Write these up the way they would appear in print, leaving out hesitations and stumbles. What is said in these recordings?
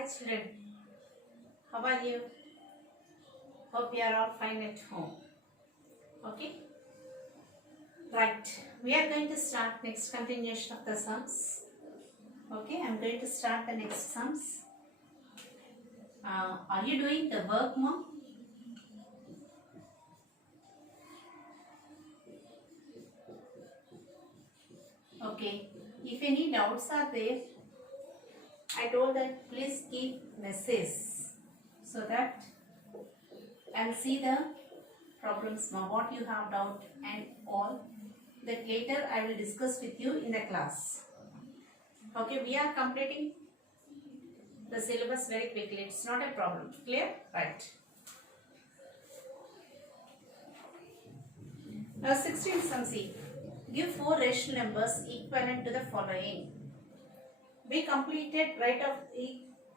Hi children, how are you? Hope you are all fine at home. Okay, right. We are going to start next continuation of the sums. Okay, I am going to start the next sums. Are you doing the work, mom? Okay. If any doubts are there, I told that please give message so that I'll see the problems, mom, what you have doubt and all. That later I will discuss with you in the class. Okay, we are completing the syllabus very quickly. It's not a problem. Clear? Right. Now 16 sum C. Give 4 rational numbers equivalent to the following. We completed right of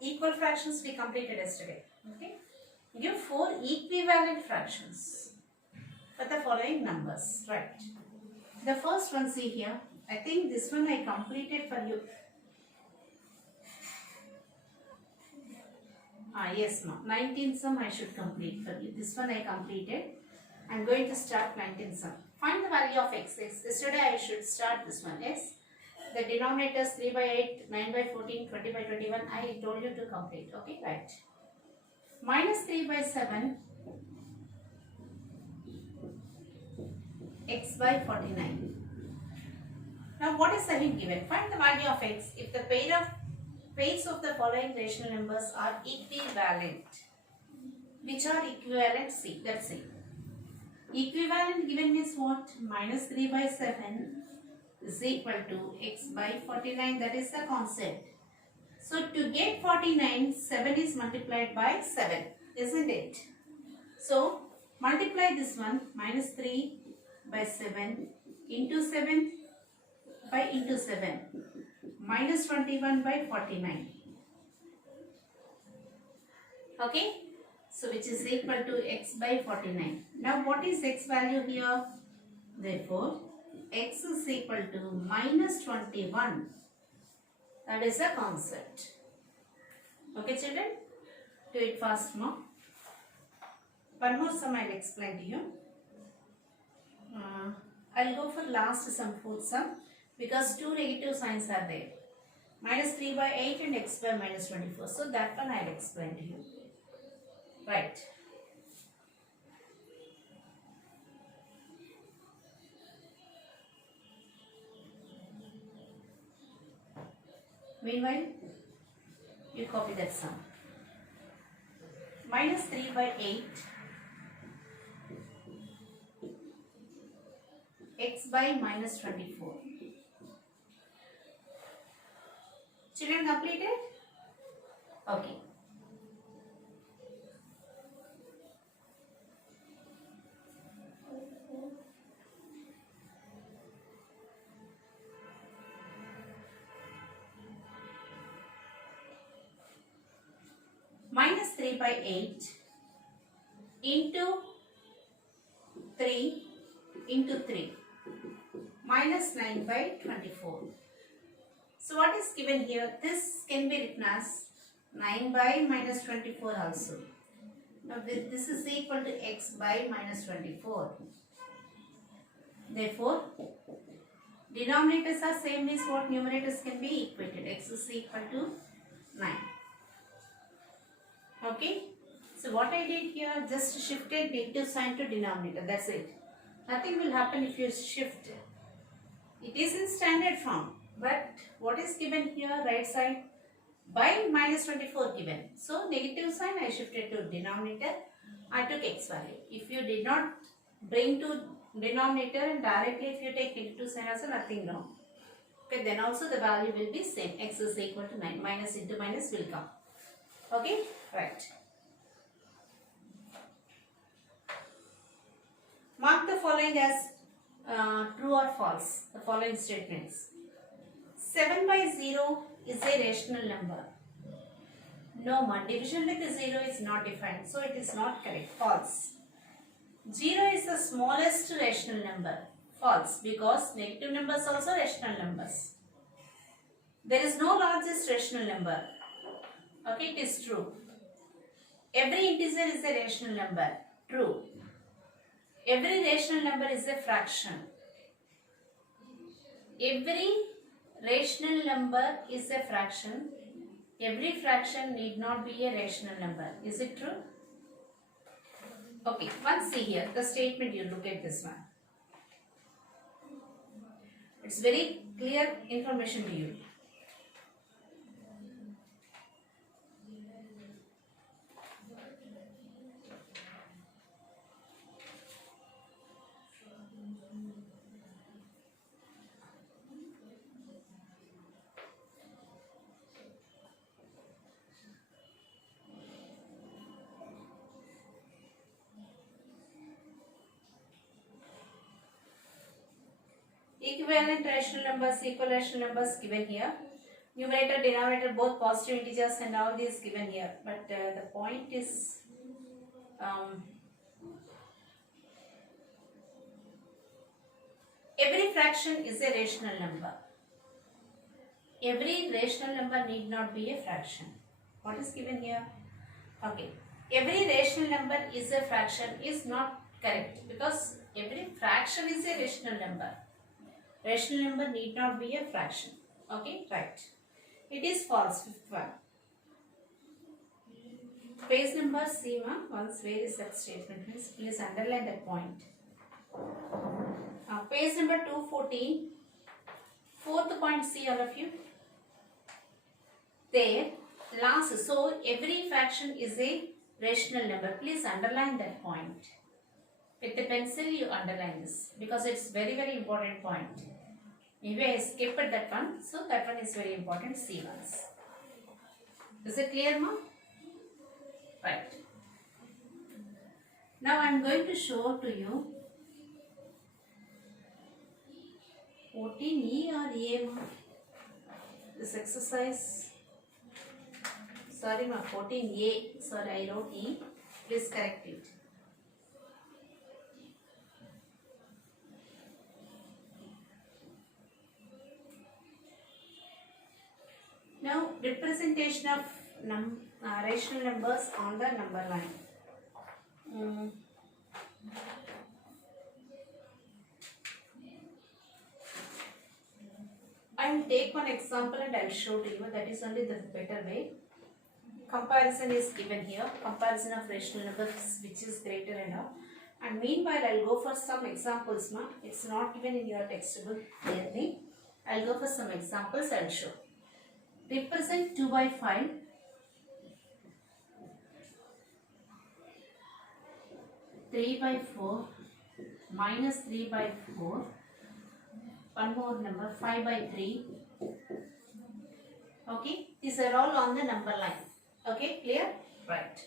equal fractions we completed yesterday. Okay. Give 4 equivalent fractions for the following numbers. Right. The first one, see here. I think this one I completed for you. Yes, ma'am. 19 sum I should complete for you. This one I completed. I am going to start 19 sum. Find the value of x. Yesterday I should start this one. Yes. The denominators 3 by 8, 9 by 14, 20 by 21. I told you to complete. Okay, right. Minus 3 by 7. X by 49. Now what is the hint given? Find the value of x if the pairs of the following rational numbers are equivalent. Which are equivalent? See, let's see. Equivalent given means what? Minus 3 by 7 is equal to x by 49. That is the concept. So to get 49, 7 is multiplied by 7. Isn't it? So multiply this one. Minus 3 by 7 into 7 by into 7. Minus 21 by 49. Okay. So which is equal to x by 49. Now what is x value here? Therefore x is equal to minus 21. That is a concept. Okay children? Do it fast more. One more sum I will explain to you. I will go for last sum, fourth sum, because 2 negative signs are there. Minus 3 by 8 and x by minus 24. So that one I will explain to you. Right. Meanwhile, you copy that sum. Minus 3 by 8, x by minus 24. Children, completed? Okay. Minus 3 by 8 into 3 into 3 minus 9 by 24. So what is given here? This can be written as 9 by minus 24 also. Now this is equal to x by minus 24. Therefore, denominators are same means what numerators can be equated. X is equal to 9. Okay. So what I did here, just shifted negative sign to denominator. That's it. Nothing will happen if you shift. It is in standard form. But what is given here, right side, by minus 24 given. So negative sign I shifted to denominator. I took x value. If you did not bring to denominator and directly if you take negative sign also, nothing wrong. Okay, then also the value will be same. X is equal to 9. Minus into minus will come. Okay, right. Mark the following as true or false. The following statements. 7 by 0 is a rational number. No, man. Division with 0 is not defined. So it is not correct. False. 0 is the smallest rational number. False. Because negative numbers also rational numbers. There is no largest rational number. Okay, it is true. Every integer is a rational number. True. Every rational number is a fraction. Every rational number is a fraction. Every fraction need not be a rational number. Is it true? Okay, once see here the statement, you look at this one. It's very clear information to you. Equivalent rational numbers, equal rational numbers given here. Numerator, denominator, both positive integers and all these given here. But the point is, every fraction is a rational number. Every rational number need not be a fraction. What is given here? Okay. Every rational number is a fraction is not correct, because every fraction is a rational number. Rational number need not be a fraction. Okay, right. It is false. Fifth one. Page number C, once where is that statement? Please underline that point. Page number 214. Fourth point, see all of you. There, last. So every fraction is a rational number. Please underline that point. With the pencil you underline this, because it's very important point. Maybe I skipped that one, so that one is very important. C once. Is it clear, ma? Right. Now I am going to show to you 14E or EA, ma? This exercise. Sorry, ma, 14A. Sorry, I wrote E. Please correct it. Now, representation of rational numbers on the number line. I will take one example and I will show to you. That is only the better way. Comparison is given here. Comparison of rational numbers which is greater and all. And meanwhile, I will go for some examples. It's not given in your textbook clearly. I will go for some examples. I will show. Represent 2 by 5. Three by 4 minus 3 by 4. One more number, 5 by 3. Okay, these are all on the number line. Okay, clear? Right.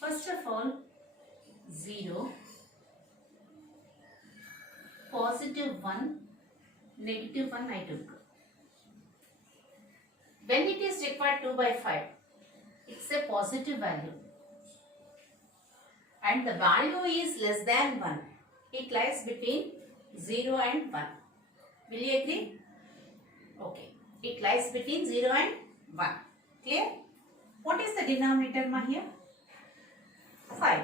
First of all, 0, positive 1, negative 1 I took. When it is required 2 by 5, it's a positive value. And the value is less than 1. It lies between 0 and 1. Will you agree? Okay. It lies between 0 and 1. Clear? What is the denominator here? 5.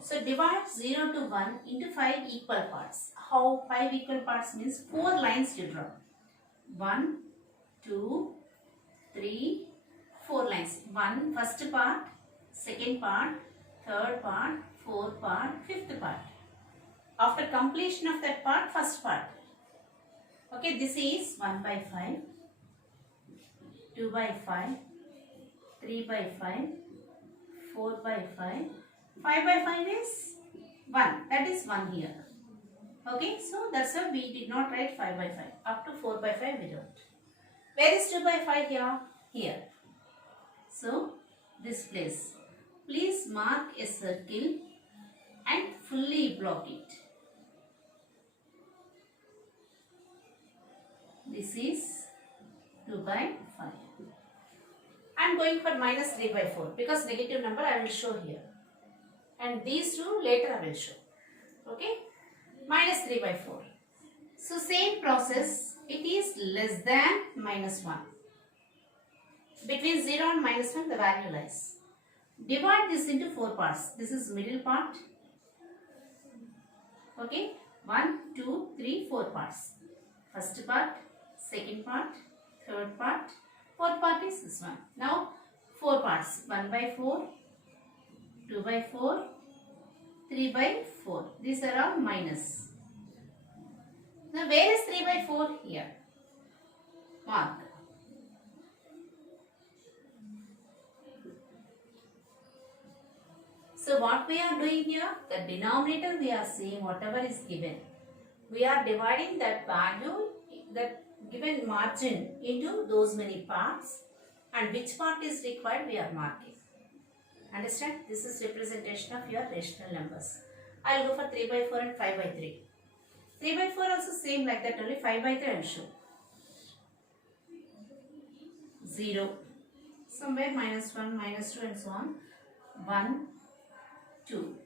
So divide 0 to 1 into 5 equal parts. How 5 equal parts means 4 lines you draw. 1, 2, 3, 4 lines. 1 first part, second part, third part, fourth part, fifth part. After completion of that part, first part. Okay, this is 1 by 5, 2 by 5, 3 by 5, 4 by 5, 5 by 5 is 1. That is 1 here. Okay, so that's why we did not write 5 by 5. Up to 4 by 5 we don't. Where is 2 by 5 here? Here. So, this place. Please mark a circle and fully block it. This is 2 by 5. I am going for minus 3 by 4 because negative number I will show here. And these two later I will show. Okay? Minus 3 by 4. So same process, it is less than minus 1. Between 0 and -1 the value lies. Divide this into 4 parts. This is middle part. Okay. 1, 2, 3, 4 parts. First part, second part, third part, fourth part is this one. Now 4 parts. 1 by 4, 2 by 4, 3 by 4. These are all minus. Now where is 3 by 4? Here. Mark. So what we are doing here? The denominator we are seeing whatever is given. We are dividing that value, that given margin into those many parts, and which part is required we are marking. Understand? This is representation of your rational numbers. I will go for 3 by 4 and 5 by 3. 3 by 4 also same like that, only 5 by 3 I will show. 0. Somewhere -1, -2 and so on. 1, 2.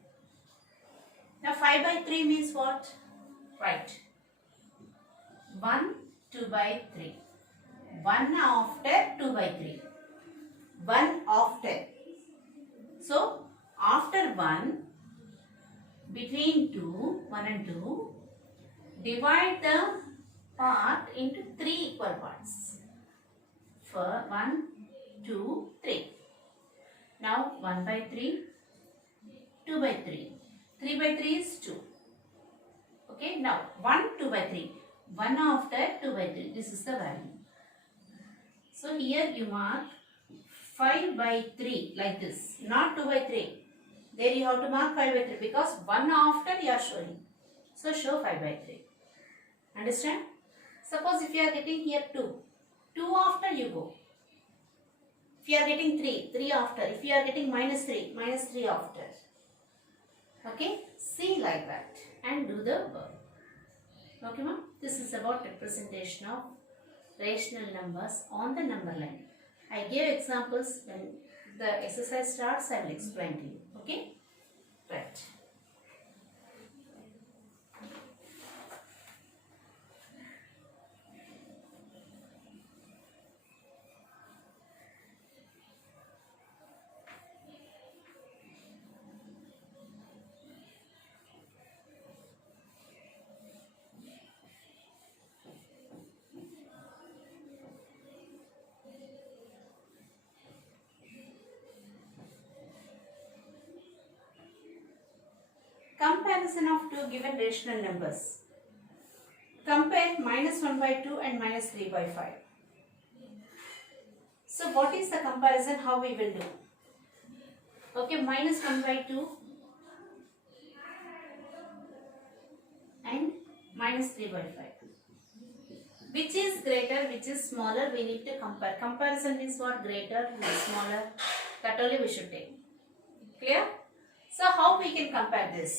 Now 5 by 3 means what? Right. 1, 2 by 3. 1 after 2 by 3. 1 after. So, after 1, between 2, 1 and 2, divide the part into 3 equal parts. For 1, 2, 3. Now, 1 by 3, 2 by 3. 3 by 3 is 2. Okay, now 1, 2 by 3. 1 after 2 by 3. This is the value. So, here you mark 5 by 3 like this. Not 2 by 3. There you have to mark 5 by 3 because 1 after you are showing. So, show 5 by 3. Understand? Suppose if you are getting here 2. 2 after you go. If you are getting 3, 3 after. If you are getting -3, -3 after. Okay? See like that and do the work. Okay, ma'am? This is about representation of rational numbers on the number line. I gave examples when the exercise starts. I will explain to you. Okay? Right. Comparison of two given rational numbers. Compare -1 by 2 and -3 by 5. So what is the comparison? How we will do? Okay, -1 by 2 and -3 by 5. Which is greater, which is smaller, we need to compare. Comparison means what? Greater, smaller. That only we should take. Clear? So how we can compare this?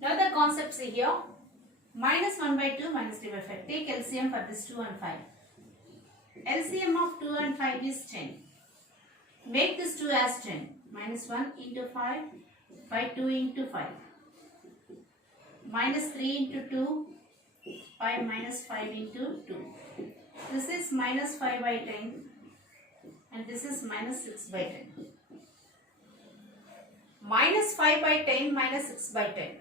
Now the concept see here. -1 by 2, -3 by 5. Take LCM for this 2 and 5. LCM of 2 and 5 is 10. Make this 2 as 10. -1 into 5 by 2 into 5. -3 into 2 by -5 into 2. This is -5 by 10 and this is -6 by 10. -5 by 10 -6 by 10.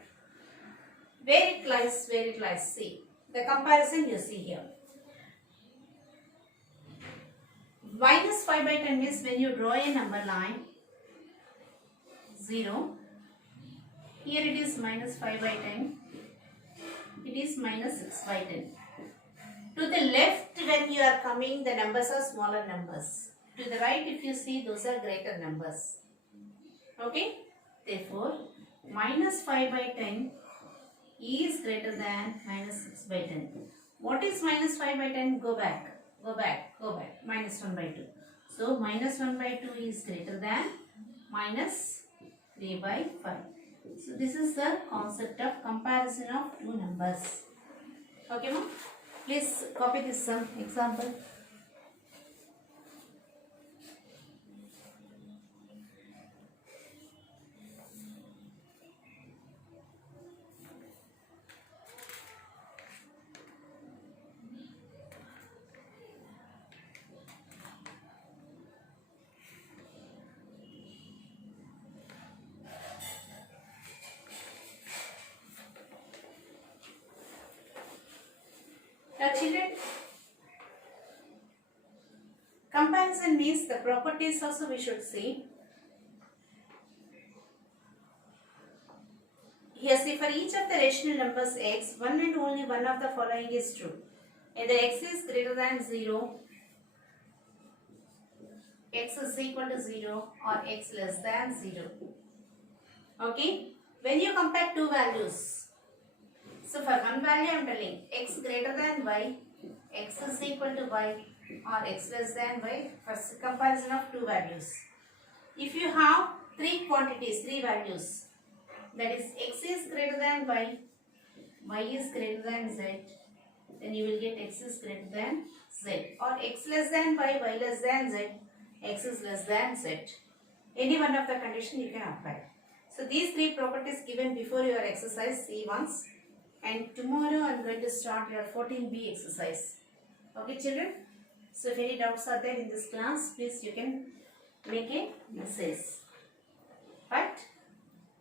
Where it lies? Where it lies? See. The comparison you see here. -5 by 10 means when you draw a number line 0. Here it is -5 by 10. It is -6 by 10. To the left when you are coming, the numbers are smaller numbers. To the right if you see, those are greater numbers. Okay? Therefore, -5 by 10 is greater than -6 by 10. What is -5 by 10? Go back. Go back. Go back. -1 by 2. So, -1 by 2 is greater than -3 by 5. So, this is the concept of comparison of two numbers. Okay, ma'am? Please copy this some example. children, comparison means the properties also we should see. Here see, for each of the rational numbers x, one and only one of the following is true. Either x is greater than 0, x is equal to 0 or x less than 0. Okay? When you compare two values, so for one value I am telling x greater than y, x is equal to y or x less than y, first comparison of two values. If you have three quantities, three values, that is x is greater than y is greater than z, then you will get x is greater than z, or x less than y less than z, x is less than z. Any one of the condition you can apply. So these three properties given before your exercise, see once, and tomorrow I am going to start your 14b exercise. Okay children? So if any doubts are there in this class, please you can make a message. Right?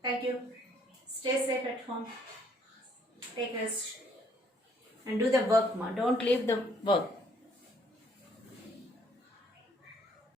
Thank you. Stay safe at home. Take rest. And do the work. Don't leave the work.